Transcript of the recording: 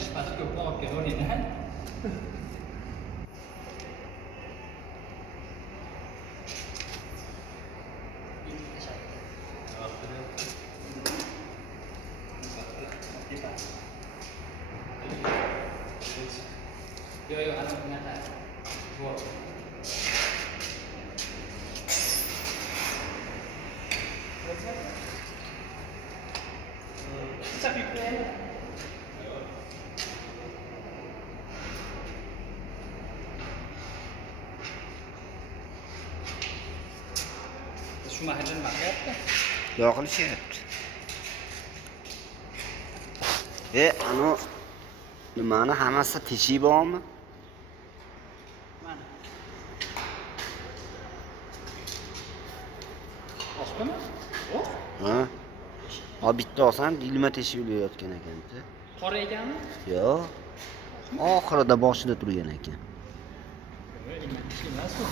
Ishpati ko'proq olib kelaveringlar. Yo, ana bunaqa. Bu. Shu mahallada nima qilyapti? Yo'q qilishyapti. Anu nimani hammasi teshik bormi? Mana. Ostimi? Yo'q. Ha? Bitta olsam dilma teshik bo'layotgan ekan-da. Qora ekanmi? Yo'q. Oxirida boshida turgan ekan. Yo'q, emas bu.